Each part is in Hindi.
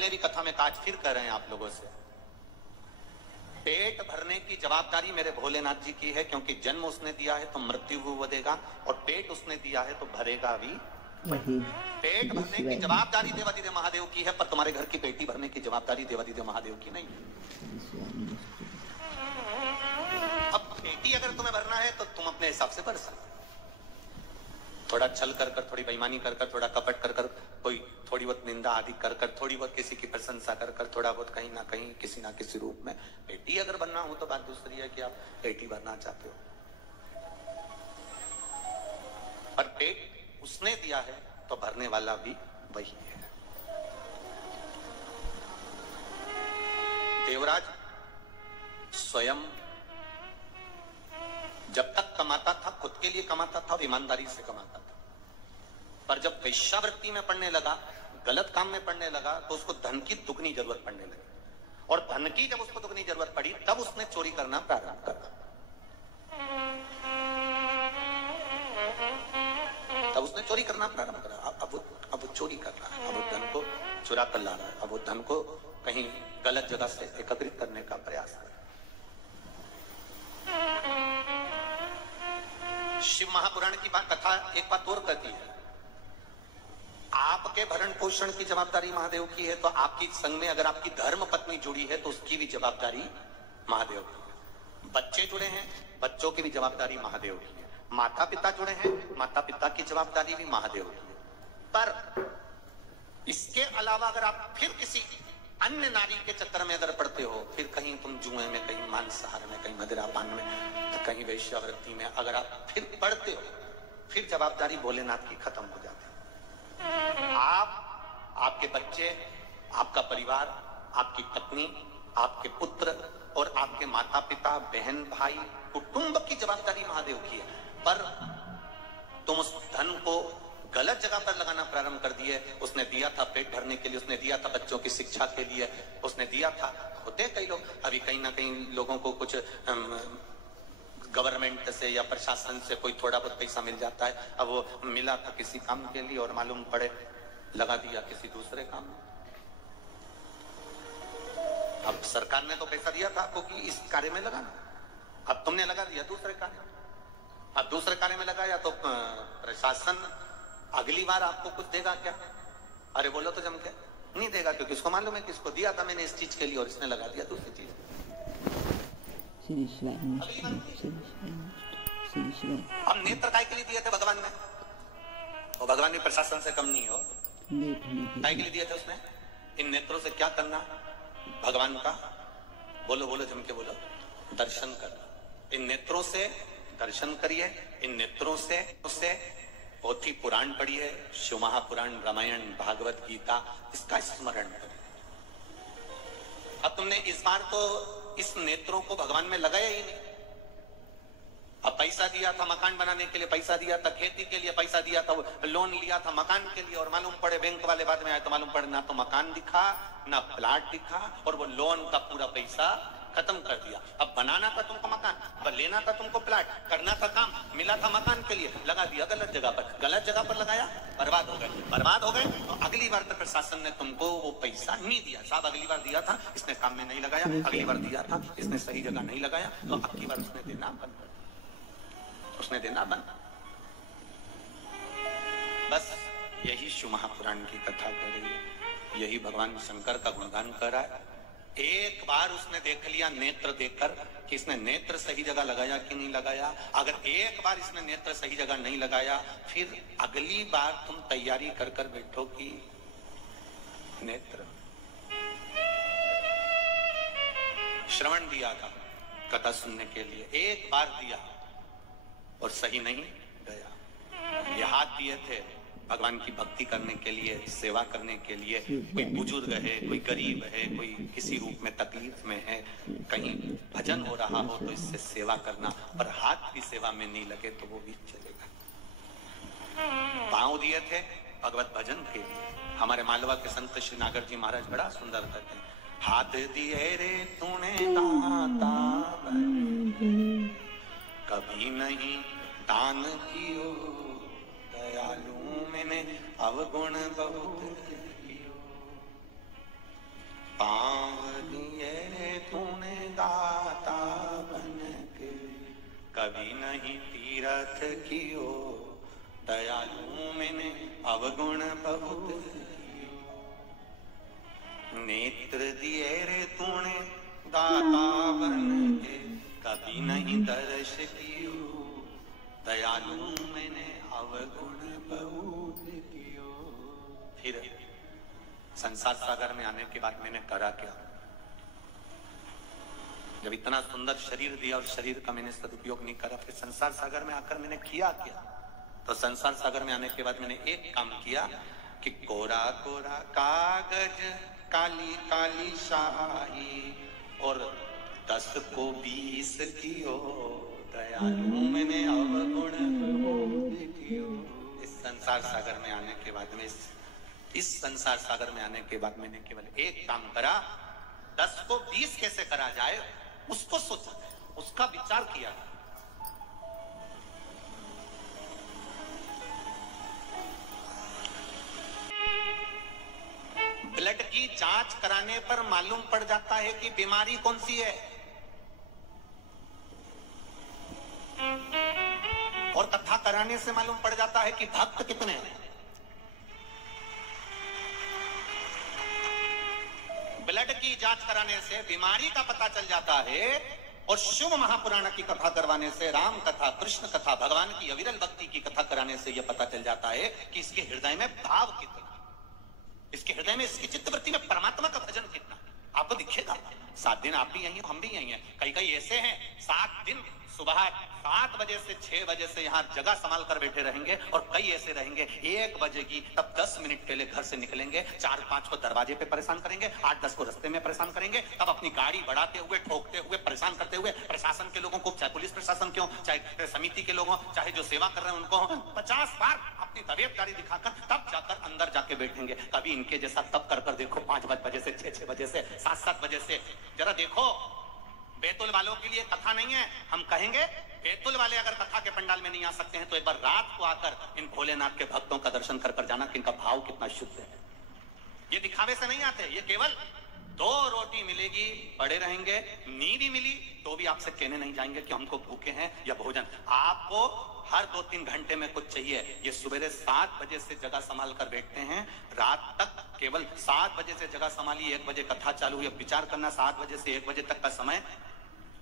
पहले भी कथा में आज फिर कह रहे हैं आप लोगों से, पेट भरने की जवाबदारी मेरे भोलेनाथ जी की है, क्योंकि जन्म उसने दिया है तो मृत्यु भी वो देगा, और पेट उसने दिया है तो भरेगा भी वही। पेट भरने की जवाबदारी देवादिदेव महादेव की है, पर तुम्हारे घर की पेटी भरने की जवाबदारी देवादिदेव महादेव की नहीं। अब पेटी अगर तुम्हें भरना है तो तुम अपने हिसाब से भर सकते, थोड़ा छल कर कर, थोड़ी बेईमानी कर कर, थोड़ा कपट कर कर, कोई थोड़ी बहुत निंदा आदि कर कर, थोड़ी बहुत किसी की प्रशंसा कर कर, थोड़ा बहुत कहीं ना कहीं किसी ना किसी रूप में पेटी अगर बनना हो तो बात दूसरी है कि आप पेटी भरना चाहते हो, पर पेट उसने दिया है तो भरने वाला भी वही है। देवराज स्वयं जब तक कमाता था खुद के लिए कमाता था और ईमानदारी से कमाता था, पर जब वेश्यावृत्ति में पड़ने लगा, गलत काम में पड़ने लगा, तो उसको धन की दुगनी जरूरत पड़ने लगी, और धन की जब उसको दुगनी जरूरत पड़ी तब उसने चोरी करना प्रारंभ करा। तब उसने चोरी करना प्रारंभ करा। अब वो चोरी कर रहा है, अब वो धन को चुरा कर ला रहा है, अब वो धन को कहीं गलत जगह से एकत्रित करने का प्रयास कर। शिव महापुराण की बात कथा एक बात और कहती है, आपके भरण पोषण की जवाबदारी महादेव की है, तो आपकी संग में अगर आपकी धर्म पत्नी जुड़ी है तो उसकी भी जवाबदारी महादेव की है। बच्चे जुड़े हैं, बच्चों की भी जवाबदारी महादेव की है। माता पिता जुड़े हैं, माता पिता की जवाबदारी भी महादेव की है। पर इसके अलावा अगर आप फिर किसी अन्य नारी के चक्कर में अगर पड़ते हो, फिर कहीं तुम जुए में, कहीं मांसाहार में, कहीं मदिरापान में, तो कहीं वेश्यावृत्ति में अगर आप फिर पड़ते हो, फिर जवाबदारी भोलेनाथ की खत्म हो जाती है। आप, आपके बच्चे, आपका परिवार, आपकी पत्नी, आपके पुत्र और आपके माता पिता, बहन भाई, कुटुंब की जवाबदारी महादेव की है, पर तुम उस धन को गलत जगह पर लगाना प्रारंभ कर दिए। उसने दिया था पेट भरने के लिए, उसने दिया था बच्चों की शिक्षा के लिए, उसने दिया था। होते कई लोग, अभी कहीं ना कहीं लोगों को कुछ गवर्नमेंट से या प्रशासन से कोई थोड़ा बहुत पैसा मिल जाता है, अब वो मिला था किसी काम के लिए और मालूम पड़े लगा दिया किसी दूसरे काम में। अब सरकार ने तो पैसा दिया था आपको कि इस कार्य में लगाना, अब तुमने लगा दिया दूसरे कार्य में। अब दूसरे कार्य में लगाया तो प्रशासन अगली बार आपको कुछ देगा क्या? अरे बोलो तो जम के नहीं देगा, क्योंकि उसको मालूम है कि इसको दिया था मैंने इस चीज के लिए और इसने लगा दिया दूसरी चीज। हम नेत्र काय के लिए दिए थे भगवान ने, और भगवान ने प्रशासन से कम नहीं हो, काय के लिए दिए थे उसने? इन नेत्रों से क्या करना भगवान का? बोलो बोलो जम के बोलो, दर्शन करना। इन नेत्रों से दर्शन करिए, इन नेत्रों से पोथी पुराण पढ़िए, शिव महापुराण, रामायण, भागवत गीता, इसका स्मरण करिए। अब तुमने इस बार तो इस नेत्रों को भगवान में लगाया ही नहीं। अब पैसा दिया था मकान बनाने के लिए, पैसा दिया था खेती के लिए, पैसा दिया था, लोन लिया था मकान के लिए, और मालूम पड़े बैंक वाले बाद में आए तो मालूम पड़े ना तो मकान दिखा ना प्लाट दिखा, और वो लोन का पूरा पैसा खत्म कर दिया। अब बनाना था तुमको मकान, अब लेना था तुमको प्लाट, करना था काम, मिला था मकान के लिए, लगा दिया गलत जगह पर। गलत जगह पर लगाया, बर्बाद हो गए। बर्बाद हो गए तो अगली बार तक प्रशासन ने तुमको वो पैसा नहीं दिया। साहब अगली बार दिया था, इसने काम में नहीं लगाया, अगली बार दिया था, इसने सही जगह नहीं लगाया, तो अगली बार उसने देना बंद, उसने देना बंद। बस यही शिव महापुराण की कथा कर रही है, यही भगवान शंकर का गुणगान कर रहा है। एक बार उसने देख लिया नेत्र देखकर कि इसने नेत्र सही जगह लगाया कि नहीं लगाया। अगर एक बार इसने नेत्र सही जगह नहीं लगाया, फिर अगली बार तुम तैयारी कर कर बैठो कि नेत्र। श्रवण दिया था कथा सुनने के लिए, एक बार दिया और सही नहीं गया। ये हाथ दिए थे भगवान की भक्ति करने के लिए, सेवा करने के लिए। कोई बुजुर्ग है, कोई गरीब है, कोई किसी रूप में तकलीफ में है, कहीं भजन हो रहा हो तो इससे सेवा करना, पर हाथ भी सेवा में नहीं लगे तो वो भी चलेगा। पांव दिए थे भगवत भजन के लिए। हमारे मालवा के संत श्री नागर जी महाराज बड़ा सुंदर कहते हैं, हाथ दिए रे तूने दाता कभी नहीं दान कियो, दयालु मैंने अवगुण बहुत कियो। संसार सागर में आने के बाद मैंने करा क्या? जब इतना सुंदर शरीर दिया और शरीर का मैंने सदुपयोग नहीं करा, फिर संसार सागर में आकर मैंने किया क्या? तो संसार सागर में आने के बाद मैंने एक काम किया कि कोरा कोरा कागज, काली काली शाही और 10 को 20 कियो दयालु मैंने अवगुण देखियो। इस संसार सागर में आने के बाद में इस संसार सागर में आने के बाद मैंने केवल एक काम करा, 10 को 20 कैसे करा जाए उसको सोचा, उसका विचार किया। ब्लड की जांच कराने पर मालूम पड़ जाता है कि बीमारी कौन सी है, और कथा कराने से मालूम पड़ जाता है कि भक्त कितने हैं। ब्लड की जांच कराने से बीमारी का पता चल जाता है, और शिव महापुराण की कथा करवाने से, राम कथा, कृष्ण कथा, भगवान की अविरल भक्ति की कथा कराने से यह पता चल जाता है कि इसके हृदय में भाव कितना, इसके हृदय में, इसकी चित्तवृत्ति में परमात्मा का भजन कितना। आपको दिखेगा 7 दिन आप भी यही, हम भी यही हैं। कई ऐसे हैं 7 दिन सुबह 7 बजे से 6 बजे से यहाँ जगह संभाल कर बैठे रहेंगे, और कई ऐसे रहेंगे 1 बजे की तब 10 मिनट पहले घर से निकलेंगे, 4-5 को दरवाजे पे परेशान करेंगे, 8-10 को रास्ते में परेशान करेंगे, तब अपनी गाड़ी बढ़ाते हुए, ठोकते हुए, परेशान करते हुए प्रशासन के लोगों को, चाहे पुलिस प्रशासन के हो, चाहे समिति के लोग हो, चाहे जो सेवा कर रहे हैं उनको, 50 बार अपनी तबीयत गाड़ी दिखाकर तब जाकर अंदर जाके बैठेंगे। कभी इनके जैसा तब कर देखो 5 बजे से 6 बजे से 7 बजे से। जरा देखो, बैतुल वालों के लिए कथा नहीं है, हम कहेंगे बैतुल वाले अगर कथा के पंडाल में नहीं आ सकते हैं तो एक बार रात को आकर इन भोलेनाथ के भक्तों का दर्शन कर जाना कि इनका भाव कितना शुद्ध है। ये दिखावे से नहीं आते, ये केवल 2 रोटी मिलेगी पड़े रहेंगे, नींद ही मिली तो भी आपसे कहने नहीं जाएंगे कि हमको भूखे हैं या भोजन। आपको हर 2-3 घंटे में कुछ चाहिए। ये सुबह 7 बजे से जगह संभाल कर बैठते हैं, रात तक केवल 7 बजे से जगह संभाली, 1 बजे कथा चालू हुई। विचार करना, 7 बजे से 1 बजे तक का समय,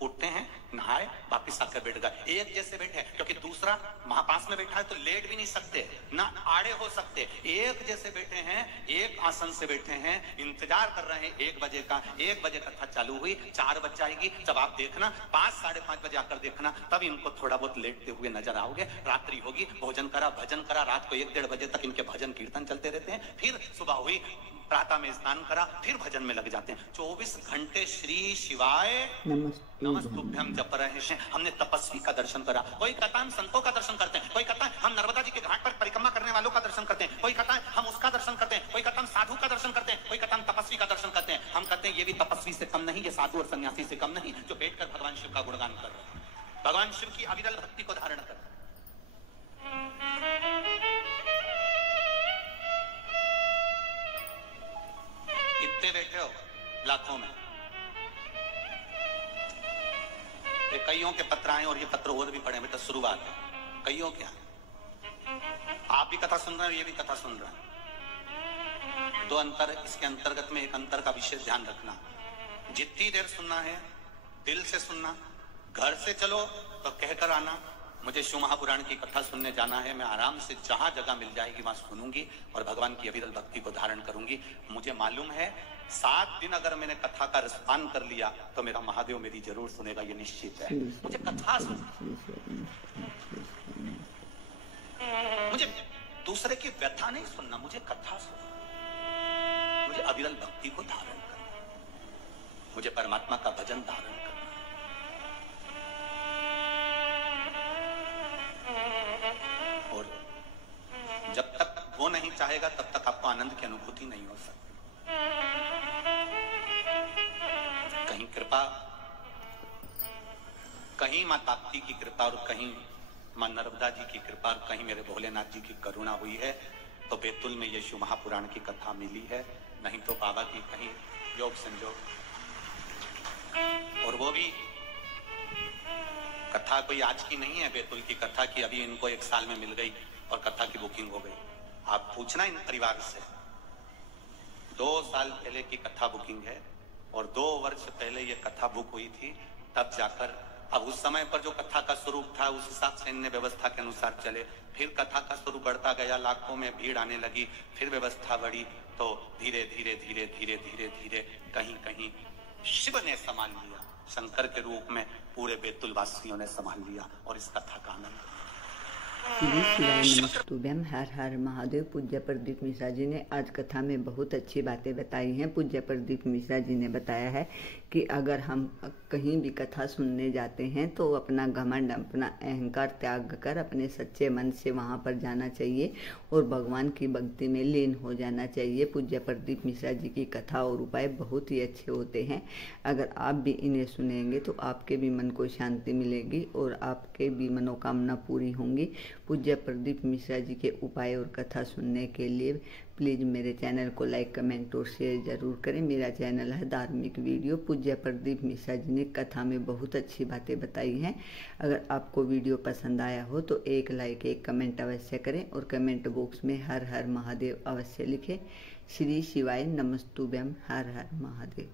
उठते हैं, नहाए, वापिस आकर बैठ गए। एक जैसे बैठे, क्योंकि दूसरा महापास में बैठा है तो लेट भी नहीं सकते, ना आड़े हो सकते। एक जैसे बैठे हैं, एक आसन से बैठे हैं, इंतजार कर रहे हैं 1 बजे का। 1 बजे कथा चालू हुई, 4 बज जाएगी, जब आप देखना 5-5:30 बजे आकर देखना, तब इनको थोड़ा बहुत लेटते हुए नजर आओगे। रात्रि होगी, भोजन करा, भजन करा, रात को 1-1:30 बजे तक इनके भजन कीर्तन चलते रहते हैं। फिर सुबह हुई, प्रातः में स्नान करा, फिर भजन में लग जाते हैं। 24 घंटे श्री शिवाय नमस्तुभ्यम जप रहे हैं। हमने तपस्वी का दर्शन करा। कोई कहता है हम संतों का दर्शन करते हैं, कोई कहता है हम नर्मदा जी के घाट पर परिक्रमा करने वालों का दर्शन करते हैं, कोई कहता है हम उसका दर्शन करते हैं, कोई कहता है हम साधु का दर्शन करते हैं, कोई कहता है हम तपस्वी का दर्शन करते हैं। हम कहते हैं ये भी तपस्वी से कम नहीं, ये साधु और सन्यासी से कम नहीं, जो बैठकर भगवान शिव का गुणगान कर रहे हैं, भगवान शिव की अविरल भक्ति को धारण कर रहे हैं। इतने बैठे हो लाखों में, ये कईयों के पत्र आए और ये पत्र और भी पढ़े, बेटा शुरुआत है कईयों क्या। आप भी कथा सुन रहे हो, ये भी कथा सुन रहे हैं। 2 अंतर, इसके अंतर्गत में एक अंतर का विशेष ध्यान रखना। जितनी देर सुनना है दिल से सुनना, घर से चलो तो कहकर आना मुझे शिव महापुराण की कथा सुनने जाना है, मैं आराम से जहां जगह मिल जाएगी वहां सुनूंगी और भगवान की अविरल भक्ति को धारण करूंगी। मुझे मालूम है 7 दिन अगर मैंने कथा का रसपान कर लिया तो मेरा महादेव मेरी जरूर सुनेगा, ये निश्चित है। मुझे कथा सुनना, मुझे दूसरे की व्यथा नहीं सुनना, मुझे कथा सुनना, मुझे अविरल भक्ति को धारण करना, मुझे परमात्मा का भजन धारण करना। और जब तक वो नहीं चाहेगा तब तक आपको आनंद की अनुभूति नहीं हो सकती। कहीं कृपा, कहीं मां ताप्ती की कृपा और कहीं मां नर्मदा जी की कृपा और कहीं मेरे भोलेनाथ जी की करुणा हुई है तो बैतुल में ये शिव महापुराण की कथा मिली है, नहीं तो बाबा की कहीं योग संजोग। और वो भी कथा कोई आज की नहीं है, बैतुल की कथा की अभी इनको 1 साल में मिल गई और कथा की बुकिंग हो गई। आप पूछना इन परिवार से, 2 साल पहले की कथा बुकिंग है और 2 वर्ष पहले ये कथा बुक हुई थी, तब जाकर अब उस समय पर जो कथा का स्वरूप था उस हिसाब से इनने व्यवस्था के अनुसार चले। फिर कथा का स्वरूप बढ़ता गया, लाखों में भीड़ आने लगी, फिर व्यवस्था बढ़ी, तो धीरे धीरे धीरे धीरे धीरे धीरे कहीं कहीं शिव ने संभाल लिया, शंकर के रूप में पूरे बैतुल वासियों ने संभाल लिया और इस कथा का आनंद। श्री शिवाय नमस्तुभ्यम। हर हर महादेव। पूज्य प्रदीप मिश्रा जी ने आज कथा में बहुत अच्छी बातें बताई हैं। पूज्य प्रदीप मिश्रा जी ने बताया है कि अगर हम कहीं भी कथा सुनने जाते हैं तो अपना घमंड, अपना अहंकार त्याग कर अपने सच्चे मन से वहां पर जाना चाहिए और भगवान की भक्ति में लीन हो जाना चाहिए। पूज्य प्रदीप मिश्रा जी की कथा और उपाय बहुत ही अच्छे होते हैं। अगर आप भी इन्हें सुनेंगे तो आपके भी मन को शांति मिलेगी और आपके भी मनोकामना पूरी होंगी। पूज्य प्रदीप मिश्रा जी के उपाय और कथा सुनने के लिए प्लीज़ मेरे चैनल को लाइक, कमेंट और शेयर ज़रूर करें। मेरा चैनल है धार्मिक वीडियो। पूज्य प्रदीप मिश्रा जी ने कथा में बहुत अच्छी बातें बताई हैं। अगर आपको वीडियो पसंद आया हो तो एक लाइक, एक कमेंट अवश्य करें और कमेंट बॉक्स में हर हर महादेव अवश्य लिखें। श्री शिवाय नमस्तुभ्यम। हर हर महादेव।